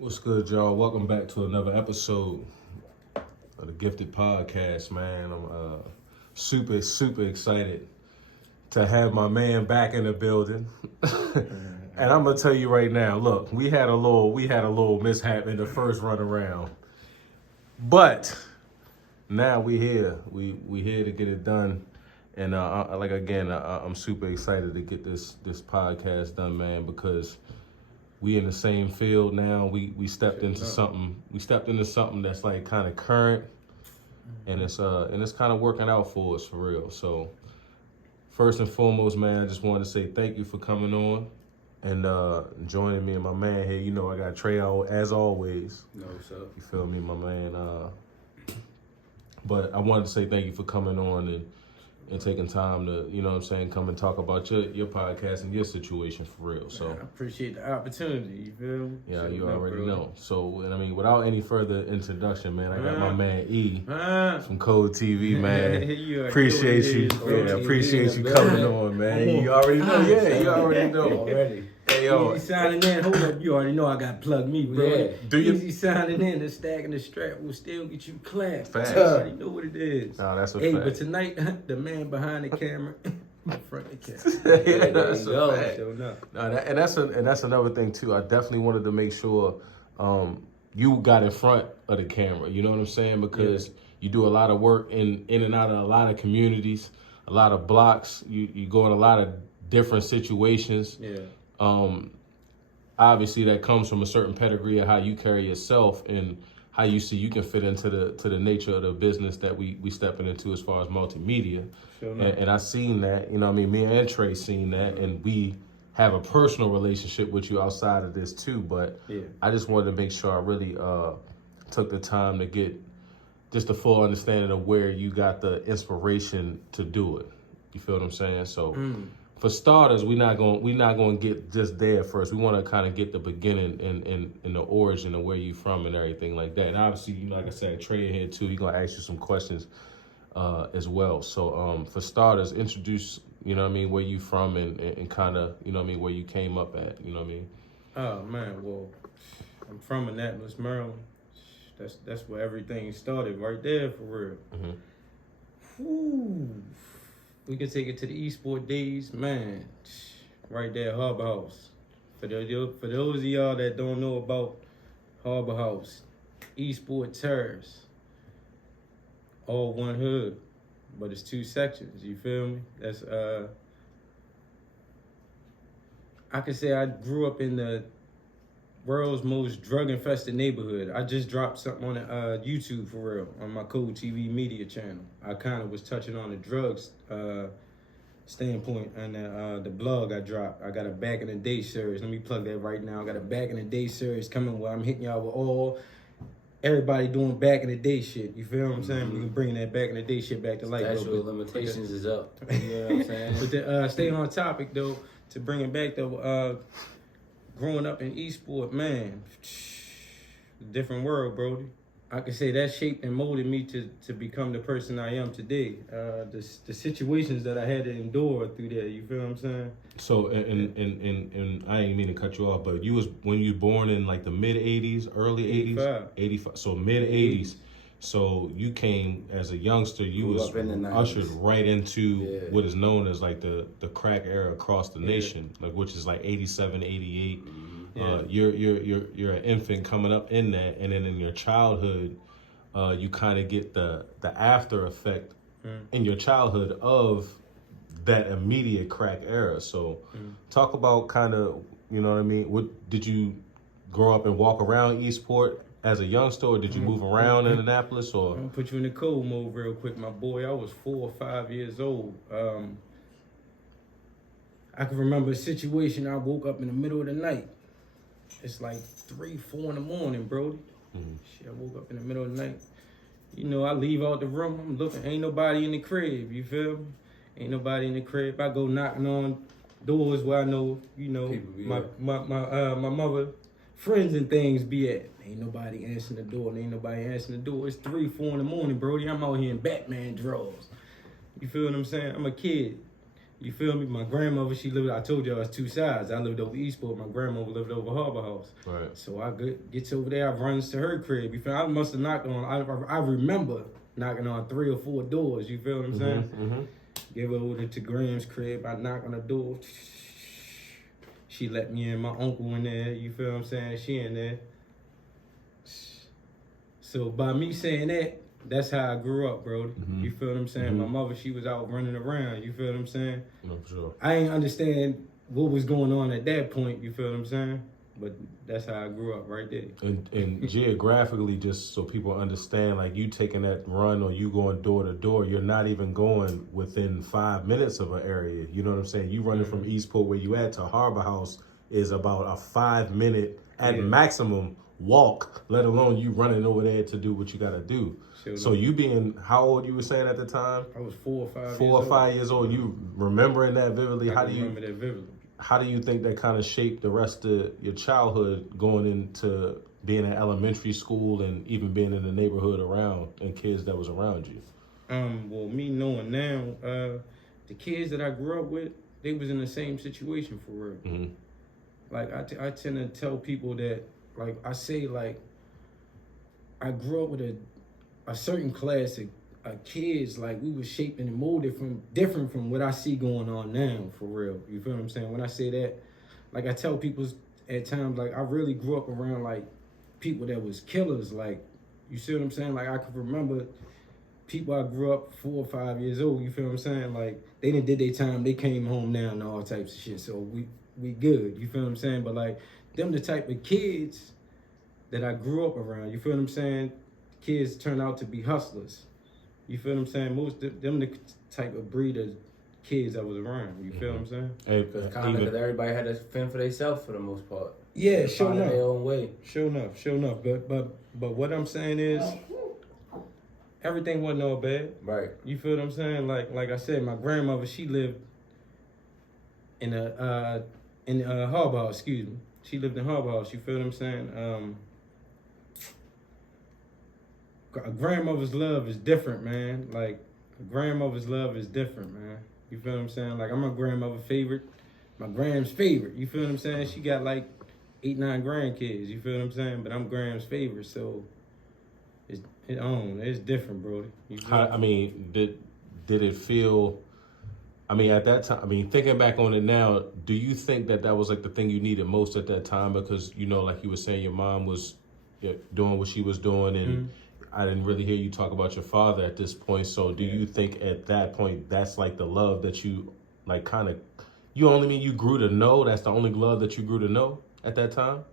What's good, y'all? Welcome back to another episode of the Gifted Podcast, man. I'm super excited to have my man back in the building. And I'm gonna tell you right now, look, we had a little mishap in the first run around, but now we here. We here to get it done. And I'm super excited to get this podcast done, man, because we in the same field now. We stepped into something. We stepped into something that's like kind of current, and it's kind of working out for us for real. So first and foremost, man, I just wanted to say thank you for coming on and joining me and my man here. You know I got Trey as always. No, what's up? You feel me, my man? But I wanted to say thank you for coming on and taking time to, you know what I'm saying, come and talk about your podcast and your situation for real. So man, I appreciate the opportunity, you feel me? Yeah, you already know. So, and I mean, without any further introduction, man, I got my man E from Code TV, man. Appreciate you. Yeah, appreciate you coming on, man. You already know. Yeah, you already know. Already. Hey, yo. Easy signing in. Hold up, you already know I got plug me, bro. Yeah. Do you? Easy signing in and stacking the strap will still get you clapped. Facts. You already know what it is. No, that's a hey, fact. but tonight, the man behind the camera, in front of the camera. Yeah, that's a fact. Sure enough. No, and that's another thing too. I definitely wanted to make sure you got in front of the camera. You know what I'm saying? Because you do a lot of work in and out of a lot of communities, a lot of blocks. You go in a lot of different situations. Yeah. Obviously, that comes from a certain pedigree of how you carry yourself and how you see you can fit into the nature of the business that we stepping into as far as multimedia. Sure And I seen that, you know what I mean? Me and Trey seen that, and we have a personal relationship with you outside of this too. But I just wanted to make sure I really took the time to get just a full understanding of where you got the inspiration to do it. You feel what I'm saying? So for starters, we're not gonna get just there first. We want to kind of get the beginning and the origin of where you from and everything like that. And obviously, you know, like I said, Trey in here too. He's gonna ask you some questions as well. So for starters, introduce, you know what I mean, where you from and kind of, you know what I mean, where you came up at, you know what I mean. Oh man, well, I'm from Annapolis, Maryland. That's where everything started, right there for real. Whew. We can take it to the Eastport days, man. Right there, Harbor House. For those of y'all that don't know about Harbor House, Eastport Terrace, all one hood, but it's two sections. You feel me? That's I can say I grew up in the world's most drug-infested neighborhood. I just dropped something on YouTube for real, on my Code Tv media channel. I kind of was touching on the drugs standpoint and the blog I dropped. I got a back in the day series. Let me plug that right now. I got a back in the day series coming where I'm hitting y'all with everybody doing back in the day shit. You feel what I'm saying? We can bring that back in the day shit back to life. Statute of limitations is up. You know what I'm saying? But to stay on topic though, to bring it back though, growing up in Eastport, man, different world, Brody. I could say that shaped and molded me to become the person I am today. The situations that I had to endure through there, you feel what I'm saying? So, and I ain't mean to cut you off, but when you born in like the mid 80s, early 80s? 85. So mid 80s. So you came as a youngster, you was ushered right into what is known as like the crack era across the nation, like which is like 87, 88. You're an infant coming up in that, and then in your childhood, you kind of get the after effect in your childhood of that immediate crack era. So talk about kind of, you know what I mean, what did you grow up and walk around Eastport as a youngster, or did you move around in Annapolis? Or I'm gonna put you in the code mode real quick, my boy. I was 4 or 5 years old. I can remember a situation. I woke up in the middle of the night. It's like 3, 4 in the morning, bro. Shit, I woke up in the middle of the night. You know, I leave out the room. I'm looking. Ain't nobody in the crib. You feel me? Ain't nobody in the crib. I go knocking on doors where I know, you know, my mother friends and things be at. Ain't nobody answering the door. Ain't nobody answering the door. It's 3, 4 in the morning, Brody. I'm out here in Batman drawers. You feel what I'm saying? I'm a kid. You feel me? My grandmother, she lived, I told you I was two sides. I lived over Eastport. My grandmother lived over Harbor House. Right. So I get over there, I runs to her crib. You feel me? I must have knocked on, I remember knocking on 3 or 4 doors. You feel what I'm saying? Mm-hmm. Give her over to Graham's crib. I knock on the door. She let me in. My uncle in there. You feel what I'm saying? She in there. So by me saying that, that's how I grew up, bro. Mm-hmm. You feel what I'm saying? My mother, she was out running around. You feel what I'm saying? No, for sure. I ain't understand what was going on at that point. You feel what I'm saying? But that's how I grew up right there. And geographically, just so people understand, like you taking that run or you going door to door, you're not even going within 5 minutes of an area. You know what I'm saying? You running from Eastport where you at to Harbor House is about a 5 minute at maximum walk, let alone you running over there to do what you got to do. So you being, how old you were saying at the time? I was 4 or 5 years old. 4 or 5 years old. You remembering that vividly? I remember that vividly. How do you think that kind of shaped the rest of your childhood going into being in elementary school and even being in the neighborhood around and kids that was around you? Well, me knowing now, the kids that I grew up with, they was in the same situation for real. Mm-hmm. Like I tend to tell people that, like I say, like I grew up with a certain class of kids, like we was shaped and molded from different from what I see going on now, for real. You feel what I'm saying? When I say that, like I tell people at times, like I really grew up around like people that was killers. Like, you see what I'm saying? Like I could remember people I grew up 4 or 5 years old. You feel what I'm saying? Like they done did their time, they came home now and all types of shit. So we good. You feel what I'm saying? But like them the type of kids that I grew up around. You feel what I'm saying? Kids turn out to be hustlers. You feel what I'm saying? Most of them the type of breed of kids I was around. You feel what I'm saying? Because everybody had to fend for themselves for the most part. Yeah, sure enough. Their own way. Sure enough. But what I'm saying is, everything wasn't all bad. Right. You feel what I'm saying? Like I said, my grandmother, she lived in Harbor House. Excuse me. She lived in Harbor House. You feel what I'm saying? A grandmother's love is different, man. Like, a grandmother's love is different, man. You feel what I'm saying? Like, I'm my grandmother's favorite. My Gram's favorite. You feel what I'm saying? She got like 8, 9 grandkids. You feel what I'm saying? But I'm Gram's favorite, so it's different, bro. I mean, did it feel? I mean, at that time, I mean, thinking back on it now, do you think that was like the thing you needed most at that time? Because, you know, like you were saying, your mom was doing what she was doing, and I didn't really hear you talk about your father at this point. So do you think at that point, that's like the love that you like kind of, you grew to know? That's the only love that you grew to know at that time?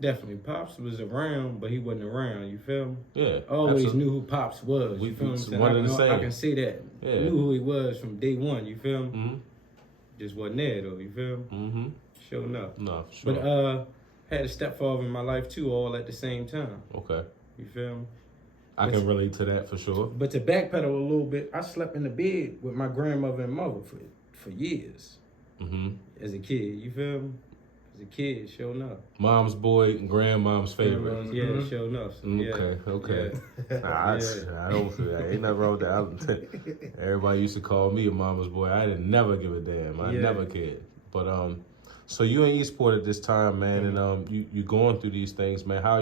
Definitely. Pops was around, but he wasn't around. You feel me? Yeah. Always absolutely. knew who Pops was. You feel what I'm saying? One and the same. I can say that. Yeah. Knew who he was from day one. You feel me? Mm-hmm. Just wasn't there though. You feel me? Mm-hmm. Sure enough. No, for sure. But had a stepfather in my life too, all at the same time. Okay. You feel me? I can relate to that for sure. But to backpedal a little bit, I slept in the bed with my grandmother and mother for years. Mm-hmm. As a kid, you feel me? As a kid, sure enough. Mom's boy and grandmom's favorite. Yeah, sure enough. So, Okay. Yeah. Nah, I don't feel that. Ain't nothing wrong with that. Everybody used to call me a mama's boy. I didn't never give a damn. I never cared. But so you in Eastport at this time, man, and you going through these things, man. How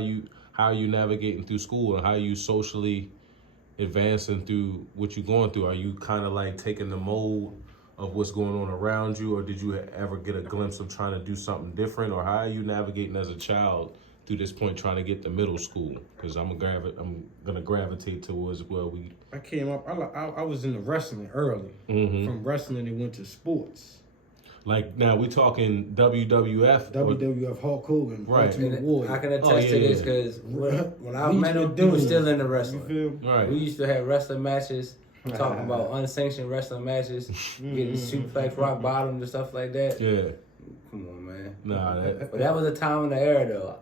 are you navigating through school, and how are you socially advancing through what you're going through? Are you kind of like taking the mold of what's going on around you, or did you ever get a glimpse of trying to do something different, or how are you navigating as a child through this point trying to get to middle school? Because I'm gonna gravitate towards I came up. I was into wrestling early. Mm-hmm. From wrestling, it went to sports. Like now we talking WWF. WWF Hulk Hogan, right? Ultimate Warrior. I can attest to this because when I met him, he was still in the wrestling. Right. We used to have wrestling matches. Talking about unsanctioned wrestling matches, getting suplex, rock bottom, and stuff like that. Yeah. Come on, man. Nah, but that was a time in the era, though.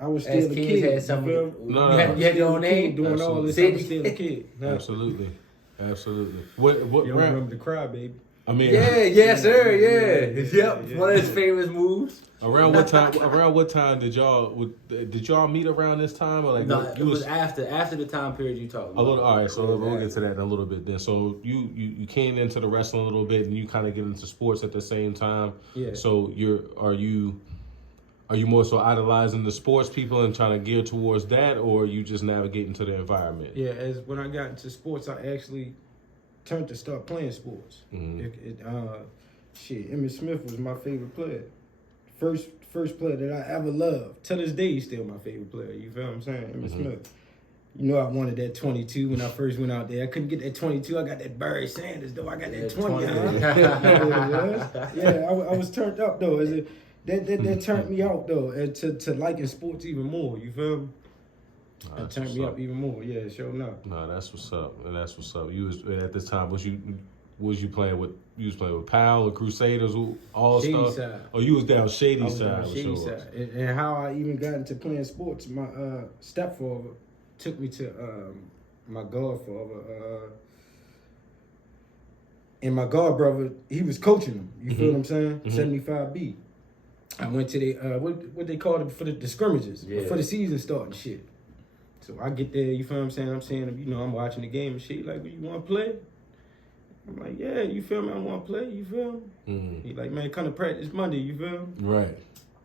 I was still as a kids kid. had something. No. You had your own name doing all this. I was still a kid. Absolutely. You don't remember the cry, baby? I mean, yes, sir. Yeah. Yep. yeah. One of his famous moves. around what time? Around what time did y'all meet around this time, or like No, what- it was after the time period you talked about. a little? All right, so we'll get to Exactly. that in a little bit then. So you came into the wrestling a little bit, and you kind of get into sports at the same time. Yeah. So are you more so idolizing the sports people and trying to gear towards that, or are you just navigating to the environment? Yeah, as when I got into sports, I actually turned to start playing sports. Emmitt Smith was my favorite player. First player that I ever loved. To this day, he's still my favorite player. You feel what I'm saying? Emmitt Smith. You know I wanted that 22 when I first went out there. I couldn't get that 22. I got that Barry Sanders, though. I got that 20, huh? Yeah, I was turned up, though. That turned me out, though, and to liking sports even more. You feel me? Nah, That turned me up even more. Yeah, sure enough. No, that's what's up, and that's what's up. You was at this time. Was you playing with? You was playing with Powell or Crusaders, all Shady stuff. side. Oh, you was down Shady I was side. on the for shady sure. side. And how I even got into playing sports, my stepfather took me to my godfather. And my godbrother, he was coaching them. You feel what I'm saying? 75B. I went to the, what they call it for the scrimmages, for the season starting shit. So I get there, you feel what I'm saying? I'm saying, you know, I'm watching the game and shit. Like, well, you want to play? I'm like, yeah, you feel me? I want to play, you feel me? He like, man, come to practice Monday, you feel me? Right.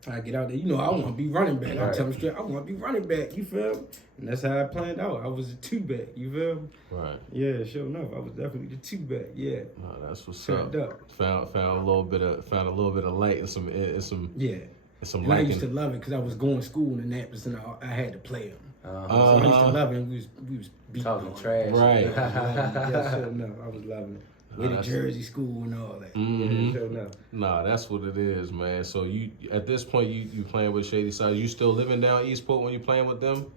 I get out there, you know, I want to be running back. I Right. tell him straight, I want to be running back, you feel me? And that's how I planned out. I was a two-back, you feel me? Right. Yeah, sure enough, I was definitely the two-back, yeah. No, that's what's Turned up. up. Found a little bit of light and some Yeah. some And I liking. used to love it because I was going to school in Annapolis and I had to play them. So I used to Uh-huh. love it and we was beating Talking on it. trash. Right. Yeah, sure enough, I was loving it. With the that's- Jersey school and all that. Mhm. Yeah, sure enough. Nah, that's what it is, man. So you at this point you playing with Shady Side. You still living down Eastport when you playing with them?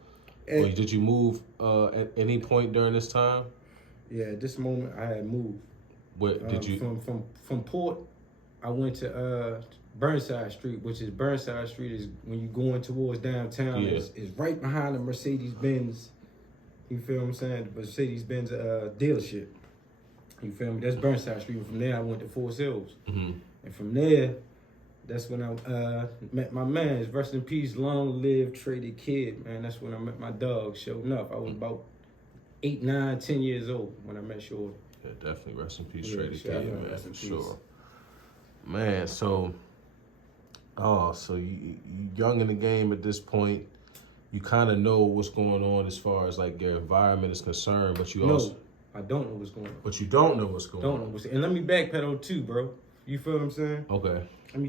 Or did you move at any point during this time? Yeah, at this moment I had moved. What did you? From Port, I went to Burnside Street, which is Burnside Street is when you going towards downtown. Yeah. It's right behind the Mercedes Benz. You feel what I'm saying? The Mercedes Benz dealership. You feel me? That's Burnside Street. And from there, I went to Forest Hills. Mhm. And from there, that's when I met my man. Rest in peace, long live Traded Kid, man. That's when I met my dog, sure enough. I was about 8, 9, 10 years old when I met Shorty. Yeah, definitely rest in peace, Yeah, Shady sure, Kid, yeah, man, rest in for peace. sure. Man, so you young in the game at this point. You kind of know what's going on as far as like your environment is concerned, but you also I don't know what's going on. but you don't know what's going Don't know on. what's, and let me backpedal too, bro. You feel what I'm saying? Okay. Let me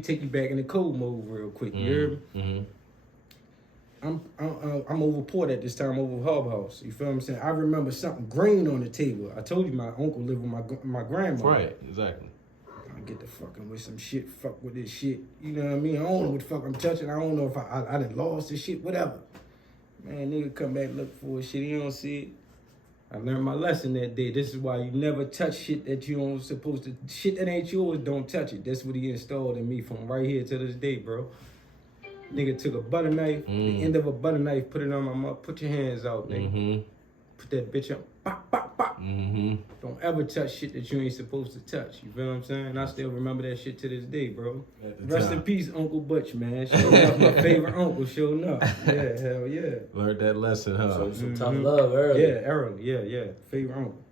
take you back in the code mode real quick. You hear me? Mm-hmm. I'm over Port at this time, over Hub House. You feel what I'm saying? I remember something green on the table. I told you my uncle lived with my grandma. Right. Exactly. I get the fucking with some shit, fuck with this shit. You know what I mean? I don't know what the fuck I'm touching. I don't know if I done lost this shit, whatever. Man, nigga come back look for shit. He don't see it. I learned my lesson that day. This is why you never touch shit that you don't supposed to. Shit that ain't yours, don't touch it. That's what he installed in me from right here to this day, bro. Nigga took a butter knife, the end of a butter knife, put it on my mouth. Put your hands out, nigga. Mm-hmm. Put that bitch up. Bop, bop, bop. Mm-hmm. Don't ever touch shit that you ain't supposed to touch. You feel what I'm saying? I still remember that shit to this day, bro. Rest in peace, Uncle Butch, man. Sure enough, my favorite uncle, sure enough. Yeah, hell yeah. Learned that lesson, huh? Some tough love early. Yeah, early. Yeah. Favorite uncle.